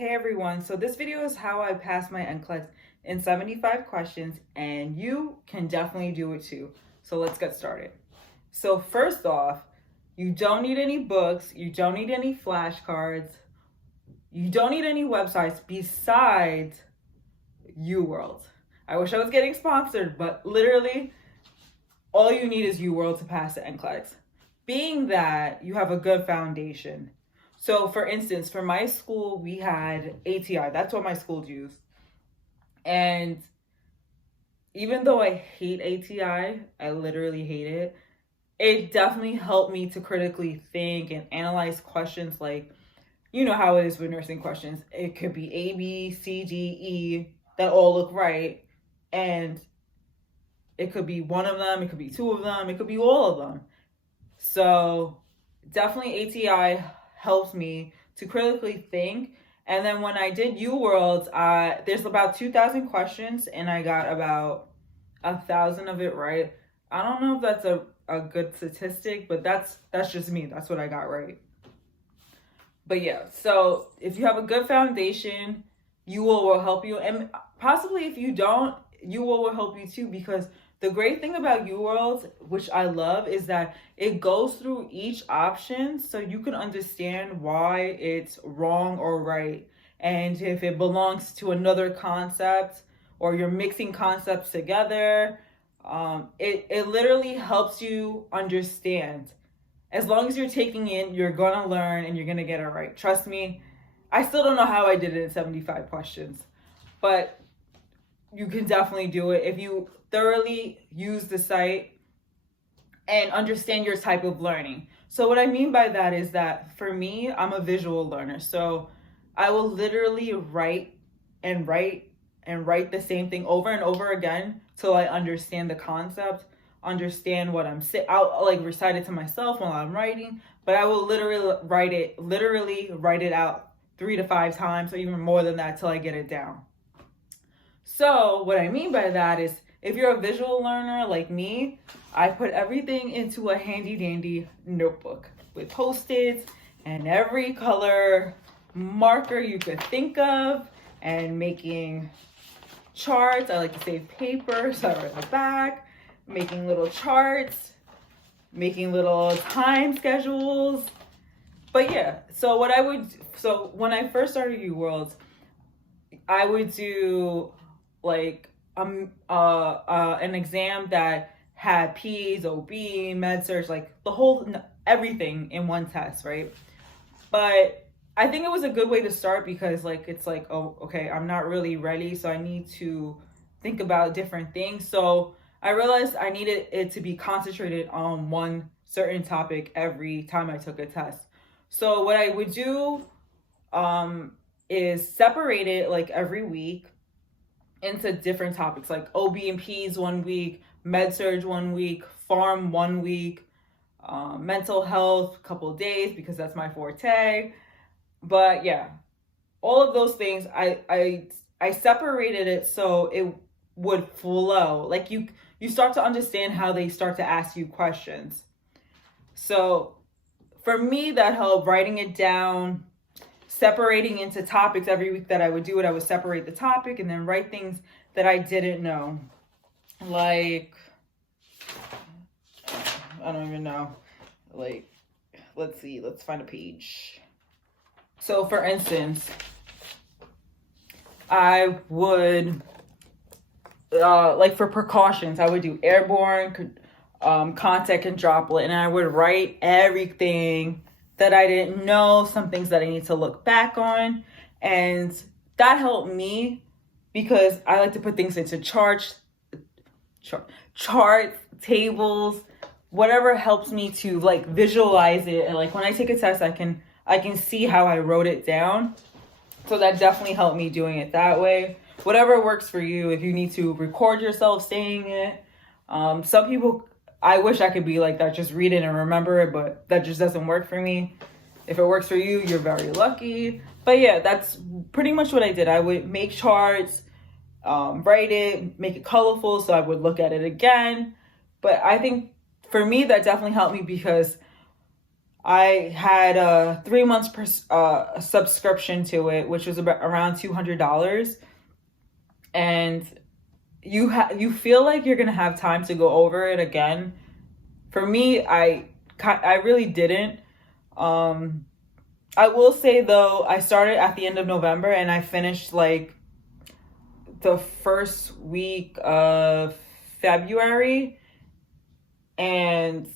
Hey everyone, so this video is how I passed my NCLEX in 75 questions, and you can definitely do it too. So let's get started. So first off, you don't need any books, you don't need any flashcards, you don't need any websites besides UWorld. I wish I was getting sponsored, but literally all you need is UWorld to pass the NCLEX. Being that you have a good foundation. So for instance, for my school, we had ATI. That's what my school used. And even though I hate ATI, I literally hate it, it definitely helped me to critically think and analyze questions like, you know how it is with nursing questions. It could be A, B, C, D, E, that all look right. And it could be one of them, it could be two of them, it could be all of them. So definitely ATI helps me to critically think. And then when I did UWorld, there's about 2,000 questions and I got about 1,000 of it right. I don't know if that's a good statistic, but that's just me. That's what I got right. But yeah, so if you have a good foundation, UWorld will help you. And possibly if you don't, UWorld will help you too, because the great thing about UWorld, which I love, is that it goes through each option so you can understand why it's wrong or right. And if it belongs to another concept or you're mixing concepts together, it literally helps you understand. As long as you're taking in, you're going to learn and you're going to get it right. Trust me, I still don't know how I did it in 75 questions, but you can definitely do it if you thoroughly use the site and understand your type of learning. So what I mean by that is that for me, I'm a visual learner. So I will literally write the same thing over and over again till I understand the concept, understand what I'll like recite it to myself while I'm writing, but I will literally write it out 3 to 5 times or even more than that till I get it down. So what I mean by that is if you're a visual learner like me, I put everything into a handy dandy notebook with Post-its and every color marker you could think of, and making charts. I like to save paper, so I write in the back, making little charts, making little time schedules. But yeah, so when I first started UWorld, I would do like an exam that had P's, OB, med surg, like everything in one test, right? But I think it was a good way to start because it's like, oh, okay, I'm not really ready, so I need to think about different things. So I realized I needed it to be concentrated on one certain topic every time I took a test. So what I would do is separate it like every week into different topics, like OB and P's 1 week, med surg 1 week, pharm 1 week, mental health a couple of days because that's my forte. But yeah, all of those things I separated it so it would flow. Like you start to understand how they start to ask you questions. So for me, that helped, writing it down, separating into topics every week that I would do it. I would separate the topic and then write things that I didn't know. Like, I don't even know. Like, let's see, let's find a page. So for instance, I would, like for precautions, I would do airborne, contact and droplet, and I would write everything that I didn't know, some things that I need to look back on. And that helped me because I like to put things into charts, tables, whatever helps me to like visualize it. And like when I take a test, I can see how I wrote it down. So that definitely helped me doing it that way. Whatever works for you. If you need to record yourself saying it. Some people, I wish I could be like that, just read it and remember it, but that just doesn't work for me. If it works for you, you're very lucky. But yeah, that's pretty much what I did. I would make charts, write it, make it colorful so I would look at it again. But I think for me, that definitely helped me because I had a 3 months subscription to it, which was about around $200. And you feel like you're gonna have time to go over it again. For me, I really didn't. I will say though, I started at the end of November and I finished like the first week of February, and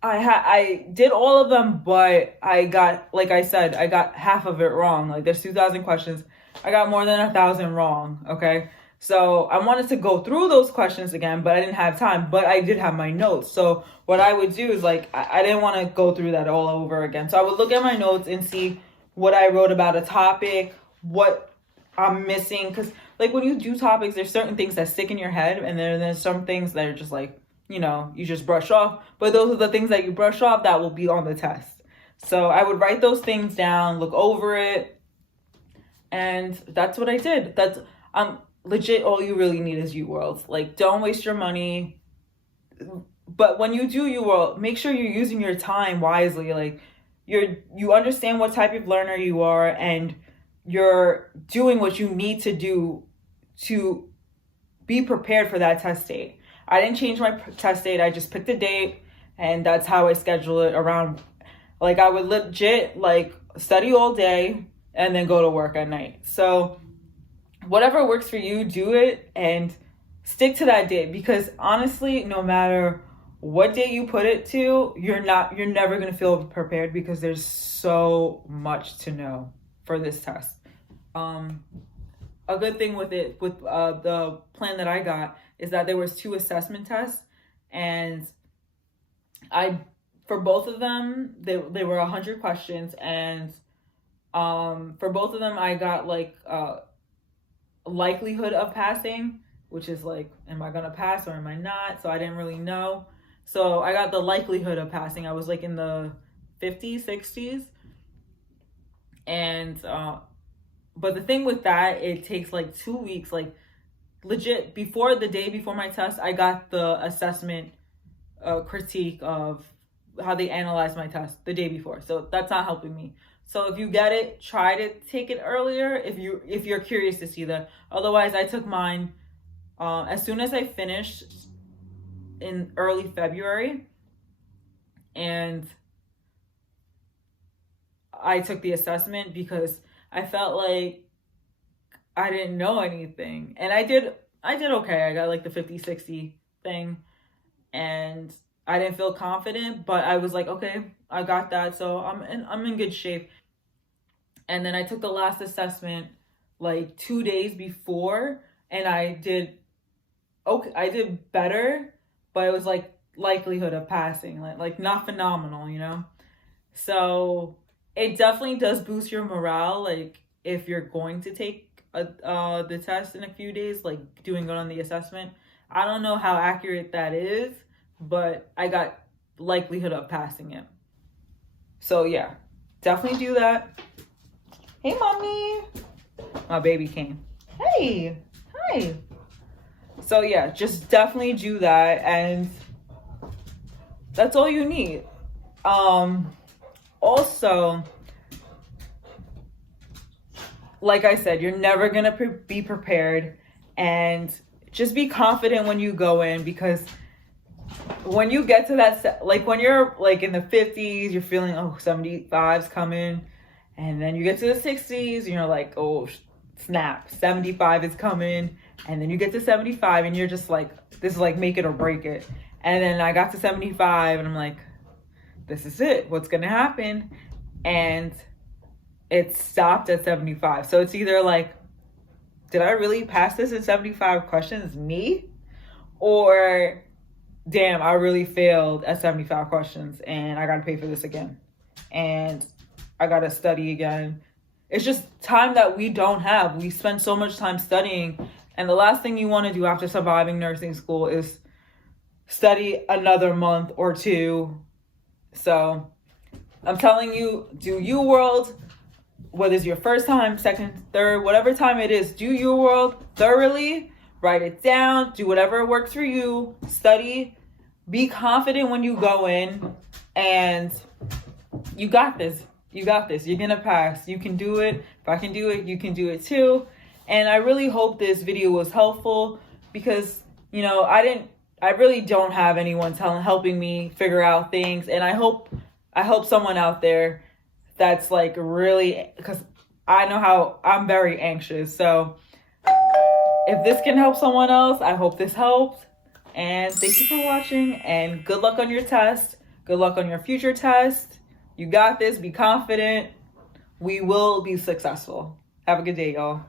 I did all of them, but I got, like I said, I got half of it wrong. Like there's 2,000 questions. I got more than 1,000 wrong. Okay. So I wanted to go through those questions again, but I didn't have time, but I did have my notes. So what I would do is like, I didn't want to go through that all over again. So I would look at my notes and see what I wrote about a topic, what I'm missing. Cause like when you do topics, there's certain things that stick in your head, and then there's some things that are just like, you just brush off, but those are the things that you brush off that will be on the test. So I would write those things down, look over it, and that's what I did. That's legit all you really need is UWorld. Like, don't waste your money. But when you do UWorld, make sure you're using your time wisely. Like you understand what type of learner you are, and you're doing what you need to do to be prepared for that test date. I didn't change my test date. I just picked a date, and that's how I schedule it around. Like I would legit like study all day and then go to work at night. So whatever works for you, do it and stick to that date, because honestly, no matter what date you put it to, you're never going to feel prepared, because there's so much to know for this test. A good thing with it, with the plan that I got, is that there was 2 assessment tests, and for both of them, they were 100 questions, and for both of them, I got like likelihood of passing, which is like, am I gonna pass or am I not? So I didn't really know. So I got the likelihood of passing. I was like in the 50s, 60s, and but the thing with that, it takes like 2 weeks, like legit before the day before my test, I got the assessment critique of how they analyzed my test the day before. So that's not helping me. So if you get it, try to take it earlier if you're curious to see that. Otherwise, I took mine as soon as I finished in early February, and I took the assessment because I felt like I didn't know anything. And I did okay. I got like the 50-60 thing, and I didn't feel confident, but I was like, okay, I got that. So I'm in good shape. And then I took the last assessment like 2 days before, and I did better, but it was like likelihood of passing, like not phenomenal. So it definitely does boost your morale, like if you're going to take the test in a few days, like doing good on the assessment. I don't know how accurate that is, but I got likelihood of passing it. So yeah, definitely do that. Hey, mommy. My baby came. Hey, hi. So yeah, just definitely do that, and that's all you need. Also, like I said, you're never gonna be prepared, and just be confident when you go in, because when you get to that, like when you're like in the 50s, you're feeling, 75's coming, and then you get to the 60s and you're like, oh snap, 75 is coming, and then you get to 75 and you're just like, this is like make it or break it. And then I got to 75 and I'm like, this is it, what's gonna happen? And it stopped at 75. So it's either like, did I really pass this in 75 questions, me? Or damn, I really failed at 75 questions and I gotta pay for this again, and I gotta study again. It's just time that we don't have. We spend so much time studying, and the last thing you want to do after surviving nursing school is study another month or 2. So I'm telling you, do UWorld, whether it's your first time, second, third, whatever time it is, do UWorld thoroughly, write it down, do whatever works for you, study, be confident when you go in, and you got this. You got this. You're going to pass. You can do it. If I can do it, you can do it too. And I really hope this video was helpful because, you know, I really don't have anyone helping me figure out things. And I hope someone out there that's like really, because I know how I'm very anxious. So if this can help someone else, I hope this helped. And thank you for watching, and good luck on your test. Good luck on your future test. You got this. Be confident. We will be successful. Have a good day, y'all.